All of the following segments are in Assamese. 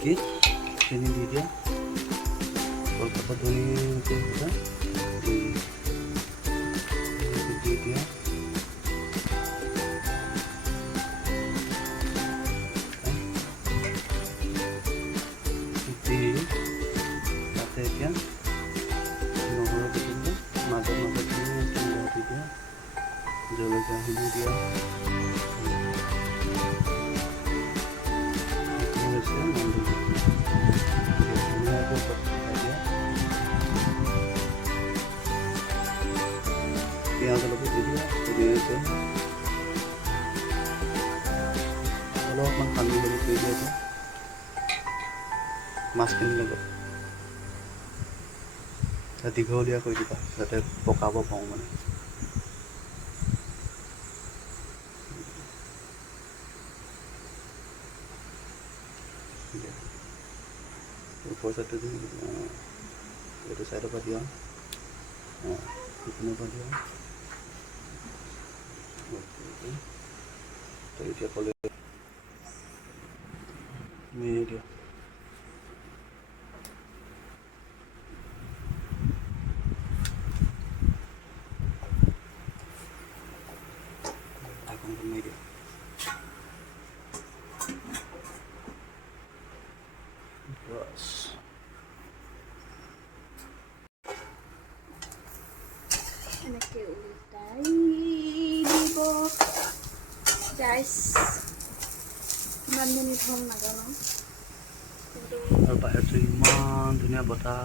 কি চেনি দি দিয়া কলকাতা ধুনীয়াকৈ দি দিয়া দি তাতে এতিয়া নহৰু দিলে মাজে মাজে ধুনীয়াকৈ দি দিয়া জলকীয়াখিনি দিয়া পিঁয়াজ অলপ দি দিয়া ধুনীয়াকৈ অলপমান পানী কৰি দি দিয়া মাছখিনিৰ লগত দীঘলীয়া কৰি দিবা যাতে পকাব পাৰোঁ মানে পইচাটো এইটো চাইডৰ পৰা দিয়া সিপিনৰ পৰা দিয়া এতিয়া ক'লে দিয়া ঢাকনখন মাৰি দিয়া বাছ এনেকৈ উল্টাই দিব গাইছ কিমান মিনিট হ'ল নাজানো কিন্তু আৰু বাহিৰটো ইমান ধুনীয়া বতাহ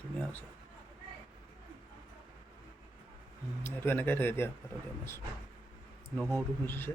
ধুনীয়া আছে এইটো এনেকৈ থাকে দিয়া পাতলীয়া মাছ নহৰুটো সিজিছে